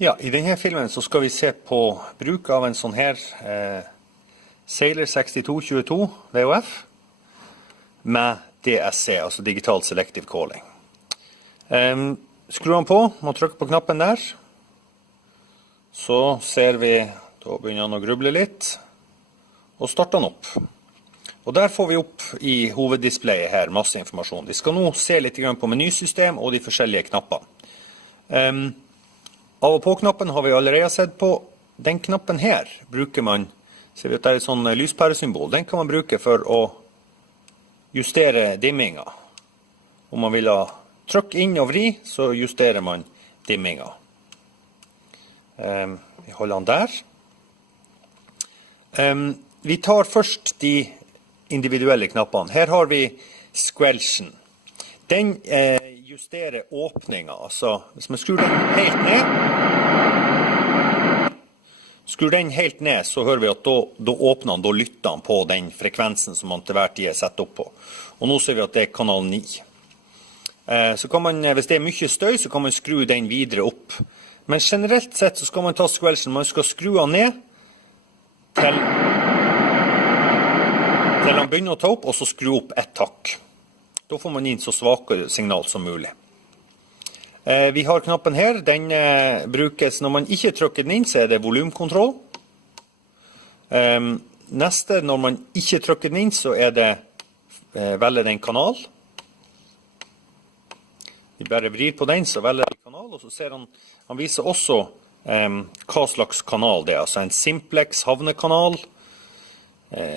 Ja, i denne filmen så skal vi se på bruk av en sånn her Sailor 6222 VHF med DSC, altså Digital Selective Calling. Skru den på, må trykke på knappen der. Så ser vi, da begynner den å gruble litt, og starter den opp. Og der får vi opp i hoveddisplayet her masse informasjon. Vi skal nå se litt på menysystem og de forskjellige knappene. Av og på-knappen har vi allerede sett på. Den knappen her bruker man, ser vi at det er et sånn lyspæresymbol, den kan man bruke for å justere dimminga. Om man vil ha trykk inn og vri, så justerer man dimminga. Vi holder den der. Vi tar først de individuelle knappene. Her har vi squelchen. Den justerer åpninga, altså hvis man skrur den helt ned, så hører vi at da åpner den, da lytter den på den frekvensen som man til hver tid er sett opp på. Og nå ser vi at det er kanal 9. Så kan man, hvis det er mye støy, så kan man skru den videre opp. Men generelt sett så skal man ta squelchen, man skal skru den ned til den begynner å ta opp, og så skru opp ett takk. Da får man inn så svake signal som mulig. Vi har knappen her, den brukes når man ikke trykker den inn, så er det volumkontroll. Neste, når man ikke trykker den inn, så er det velge den kanal. Vi bare vrir på den, så velger den kanal, og så ser han viser også hva slags kanal det er. Altså en simplex havnekanal,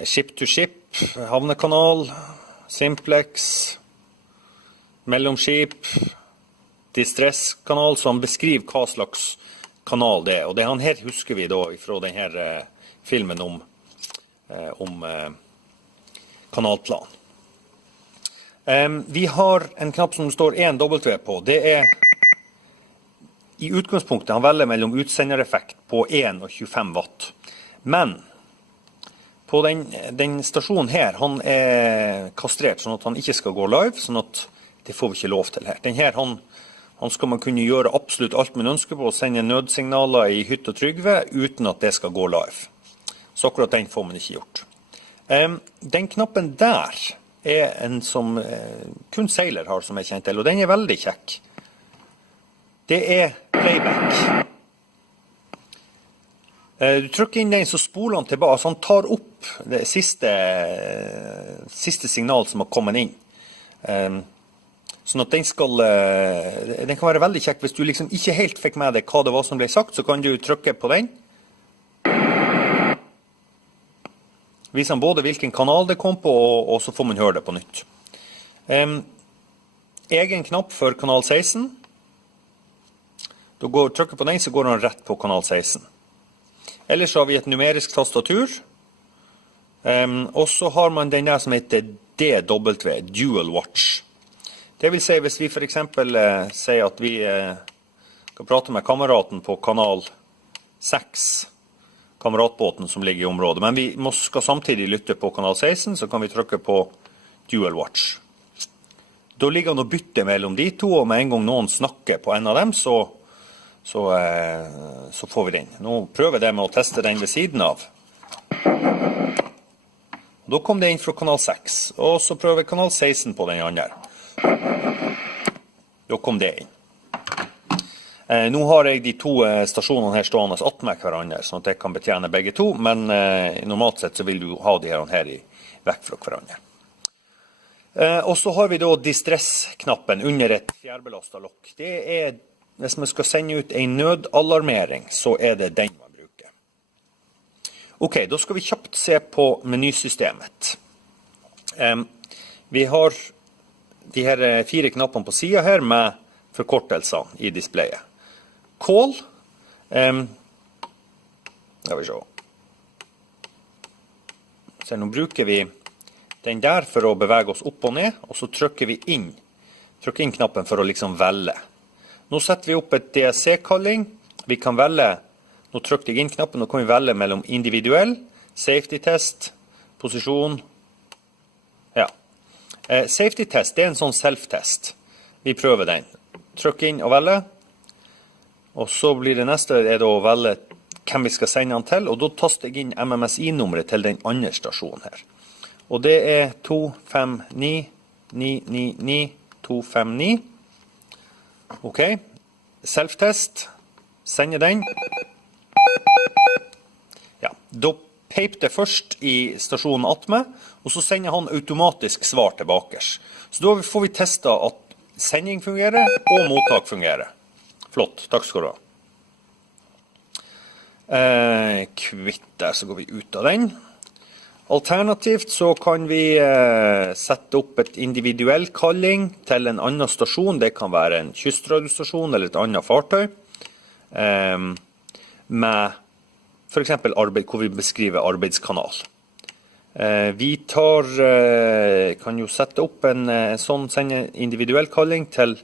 ship-to-ship havnekanal, simplex, mellomskip, distress-kanal, som beskriver hva slags kanal det er. Og det her husker vi da fra denne filmen om kanalplan. Vi har en knapp som står 1W på. Det er i utgangspunktet, han velger mellom utsendereffekt på 1 og 25 watt. Men på den stasjonen her, han er kastrert sånn at han ikke skal gå live, sånn at det får vi ikke lov til her. Den her, han skal man kunne gjøre absolutt alt man ønsker på, og sende nødsignaler i hytt og trygve, uten at det skal gå live. Så akkurat den får man ikke gjort. Den knappen der er en som kun Sailor har, som jeg kjent til, og den er veldig kjekk. Det er playback. Du trykker inn den, så spoler han tilbake, altså han tar opp det siste signal som har kommet inn. Sånn at den kan være veldig kjekk. Hvis du liksom ikke helt fikk med deg hva det var som ble sagt, så kan du trykke på den. Viser han både hvilken kanal det kom på, og så får man høre det på nytt. Egen knapp for kanal 16. Da trykker på den, så går han rett på kanal 16. Ellers har vi et numerisk tastatur. Og så har man den der som heter DW, Dual Watch. Det vil si, hvis vi for eksempel sier at vi skal prate med kameraten på kanal 6, kameratbåten som ligger i området, men vi skal samtidig lytte på kanal 16, så kan vi trykke på Dual Watch. Da ligger han og bytter mellom de to, og med en gang noen snakker på en av dem, så får vi den. Nå prøver jeg det med å teste den ved siden av. Da kom det inn fra kanal 6, og så prøver jeg kanal 16 på den andre. Da kom det inn. Nå har jeg de to stasjonene her stående attmed hverandre, sånn at jeg kan betjene begge to, men normalt sett så vil du ha de her vekk fra hverandre. Og så har vi da distress-knappen under et fjærbelastet lokk. Det er, hvis man skal sende ut en nødalarmering, så er det den man bruker. Ok, da skal vi kjapt se på menysystemet. Vi har de her 4 knappene på siden her med forkortelser i displayet. Call. Skal vi se. Så nå bruker vi den der for å bevege oss opp og ned, og så trykker vi inn knappen for å liksom velge. Nå setter vi opp et DSC-kalling. Vi kan velge, nå trykker jeg inn knappen, nå kan vi velge mellom individuell, safety test, posisjon. Ja. Safety test, det er en sånn self-test. Vi prøver den. Trykk inn og velge. Og så blir det neste da å velge hvem vi skal sende den til, og da taster jeg inn MMSI-nummeret til den andre stasjonen her. Og det er 259-999-259. Ok, self-test, sender den. Ja, da peip det først i stasjonen attmed, og så sender han automatisk svar tilbake. Så da får vi testet at sending fungerer, og mottak fungerer. Flott, takk skal du ha. Kvitt der, så går vi ut av den. Alternativt så kan vi sette opp et individuell kalling til en annen stasjon. Det kan være en kystradiostasjon eller et annet fartøy. Med for eksempel arbeid, hvor vi beskriver arbeidskanal. Vi kan jo sette opp en sånn sende individuell kalling til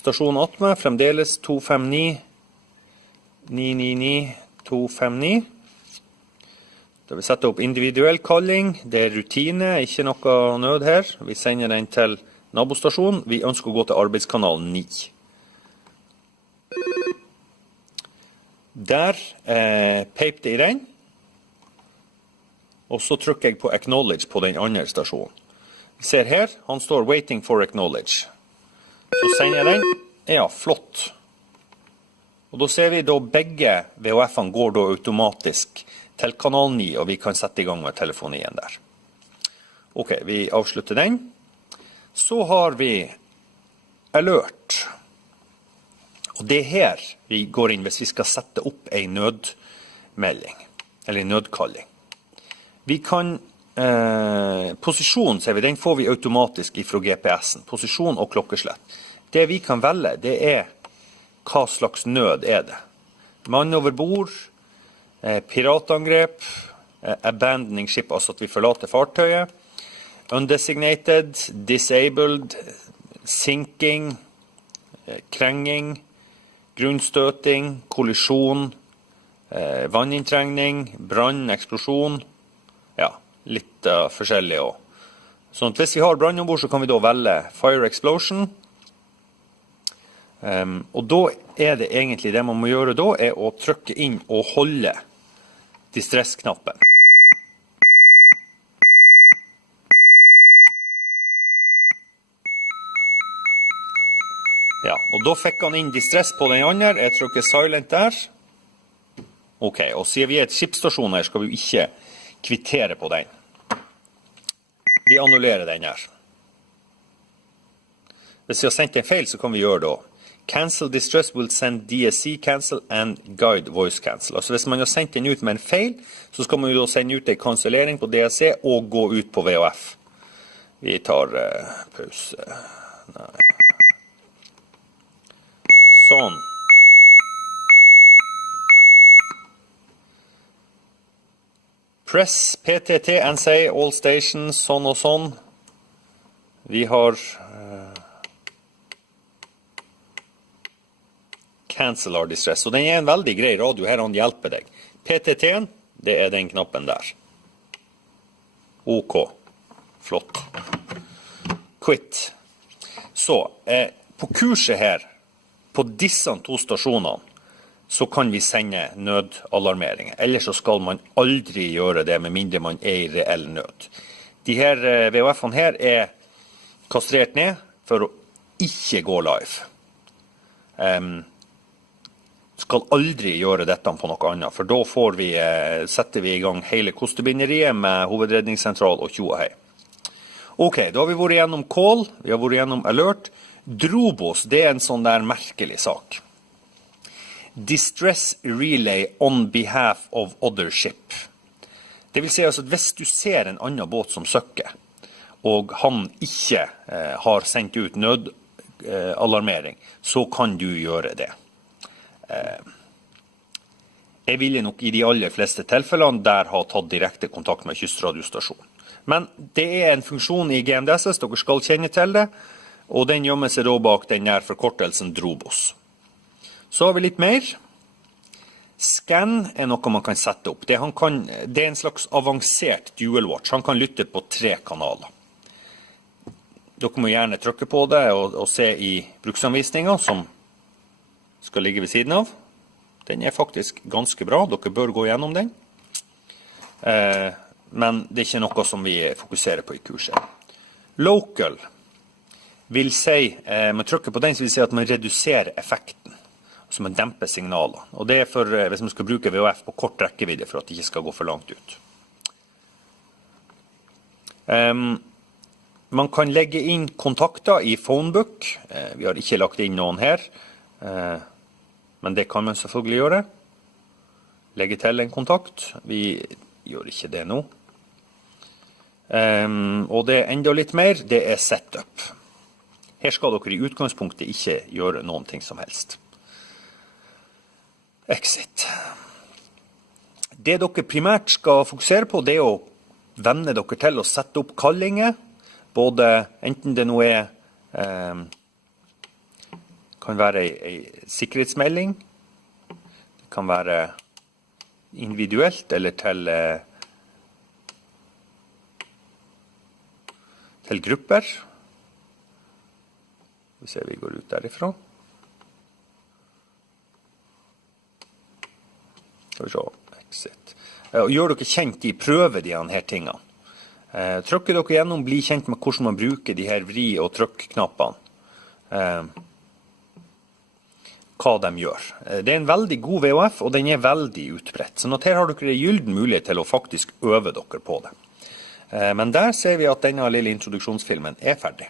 stasjonen attmed, fremdeles 259-999-259. Da vi setter opp individuell kalling, det er rutine, ikke noe nød her. Vi sender den til nabostasjonen. Vi ønsker å gå til arbeidskanal 9. Der peip det i den. Og så trykker jeg på acknowledge på den andre stasjonen. Vi ser her, han står waiting for acknowledge. Så sender jeg den. Ja, flott. Og da ser vi da begge VHF-ene går da automatisk til kanal 9, og vi kan sette i gang med telefonien der. Ok, vi avslutter den. Så har vi alert. Og det er her vi går inn hvis vi skal sette opp en nødmelding, eller en nødkalling. Vi kan, posisjon, ser vi, den får vi automatisk fra GPS-en. Posisjon og klokkeslett. Det vi kan velge, det er hva slags nød er det. Mann over bord, piratangrep, abandoning ship, altså at vi forlater fartøyet, undesignated, disabled, sinking, krenging, grunnstøting, kollisjon, vanninntrengning, brann, eksplosjon, ja, litt forskjellig også. Sånn at hvis vi har brann ombord, så kan vi da velge fire explosion. Og da er det egentlig det man må gjøre da, er å trykke inn og holde distress-knappen. Ja, og da fikk han inn distress på den andre. Jeg trykker silent der. Ok, og siden vi er et skipsstasjon her, skal vi jo ikke kvittere på den. Vi annullerer den her. Hvis vi har sendt en feil, så kan vi gjøre da. Cancel distress will send DSC cancel and guide voice cancel. Altså hvis man har sendt den ut med en feil, så skal man jo da sende ut en kansellering på DSC og gå ut på VHF. Vi tar pause. Nei. Sånn. Press PTT and say all stations, sånn og sånn. Vi har cancel our distress. Så den er en veldig grei radio her, han hjelper deg. PTT-en, det er den knappen der. OK. Flott. Quit. Så, på kurset her, på disse to stasjonene, så kan vi sende nødalarmeringer. Ellers så skal man aldri gjøre det, med mindre man er i reell nød. De her VHF-ene her er kastrert ned for å ikke gå live. Skal aldri gjøre dette på noe annet, for da setter vi i gang hele kostebinderiet med hovedredningssentral og tjo og hei. Ok, da har vi vært gjennom call, vi har vært gjennom alert. Drobos, det er en sånn der merkelig sak. Distress relay on behalf of other ship. Det vil si altså at hvis du ser en annen båt som søkker, og han ikke har sendt ut nødalarmering, så kan du gjøre det. Jeg ville nok i de aller fleste tilfellene der ha tatt direkte kontakt med kystradiostasjonen. Men det er en funksjon i GMDSS, dere skal kjenne til det, og den gjemmer seg da bak den der forkortelsen Drobos. Så har vi litt mer. Scan er noe man kan sette opp. Det er en slags avansert dual watch. Han kan lytte på 3 kanaler. Dere må gjerne trykke på det og se i bruksanvisningen som skal ligge ved siden av. Den faktisk ganske bra, dere bør gå gjennom den. Men det ikke noe som vi fokuserer på i kurset. Local vil si, man trykker på den, så vil si at man reduserer effekten, så man demper signaler. Og det for, hvis man skal bruke VHF på kort rekkevidde, for at det ikke skal gå for langt ut. Man kan legge inn kontakter i phonebook. Vi har ikke lagt inn noen her, men det kan man selvfølgelig gjøre. Legge til en kontakt. Vi gjør ikke det nå. Og det enda litt mer, det setup. Her skal dere i utgangspunktet ikke gjøre noen ting som helst. Exit. Det dere primært skal fokusere på, det å venne dere til å sette opp kallinger, både enten det nå kan være en sikkerhetsmelding, det kan være individuelt eller til grupper. Vi ser vi går ut derifra. Skal vi se, exit. Gjør dere kjent i prøve de her tingene. Trykker dere gjennom, bli kjent med hvordan man bruker de her vri- og trykk-knappene. Hva de gjør. Det en veldig god VHF, og den veldig utbredt. Så her har dere en gylden mulighet til å faktisk øve dere på det. Men der ser vi at denne lille introduksjonsfilmen ferdig.